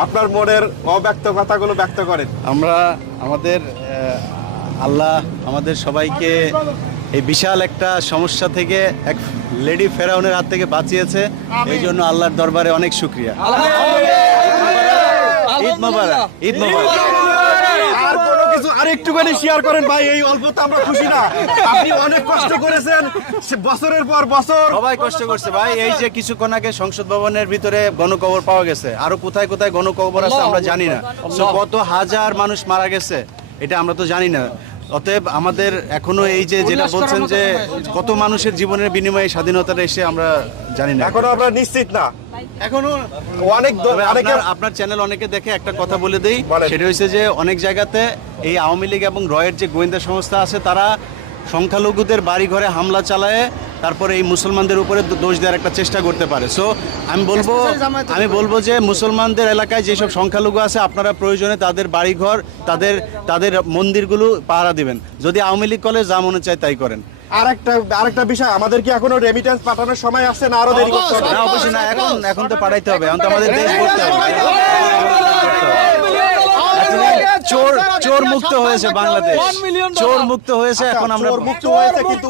আপনার মনের অব্যক্ত কথাগুলো ব্যক্ত করেন। আমরা আমাদের আল্লাহ আমাদের সবাইকে এই বিশাল একটা সমস্যা থেকে এক লেডি ফেরাউনের হাত থেকে বাঁচিয়েছে, এই জন্য আল্লাহর দরবারে অনেক শুকরিয়া। ঈদ মোবারক, ঈদ মোবারক। আর কোনো কিছু আরেকটুখানি শেয়ার করেন ভাই, এই অল্পতে আমরা খুশি না। আপনি অনেক কষ্ট করেছেন বছরের পর বছর। সবাই কষ্ট করছে ভাই। এই যে কিছুক্ষণ আগে সংসদ ভবনের ভিতরে গণকবর পাওয়া গেছে, আরো কোথায় কোথায় গণকবর আছে আমরা জানি না। So, কত হাজার মানুষ মারা গেছে এটা আমরা তো জানি না। অতএব আমাদের এখনো এই যে যেটা বলছেন যে কত মানুষের জীবনের বিনিময়ে স্বাধীনতাটা এসে আমরা জানি না, এখনো আমরা নিশ্চিত না। এখনো অনেক আপনার চ্যানেল অনেকে দেখে একটা কথা বলে দেই, বলেন। সেটা হচ্ছে যে অনেক জায়গাতে এই আওয়ামী লীগ এবং রয়ের যে গোয়েন্দা সংস্থা আছে তারা সংখ্যালঘুদের বাড়ি ঘরে হামলা চালায় তারপরে এই মুসলমানদের উপরে দোষ দেওয়ার একটা চেষ্টা করতে পারে। সো আমি বলবো যে মুসলমানদের এলাকায় যেসব সংখ্যালঘু আছে আপনারা প্রয়োজনে তাদের বাড়িঘর তাদের মন্দিরগুলো পাহারা দিবেন। যদি আওয়ামী লীগ করে যা মনে চায় তাই করেন। আরেকটা বিষয়, আমাদের কি এখনো রেমিটেন্স পাঠানোর সময় আসছে না আরো দেরি করতে হবে? না অবশ্যই না, এখন তো পাঠাইতে হবে, এখন তো আমাদের দেশ করতে হবে। চোর মুক্ত হয়েছে বাংলাদেশ, চোর মুক্ত হয়েছে, এখন আমরা মুক্ত হয়েছে কিন্তু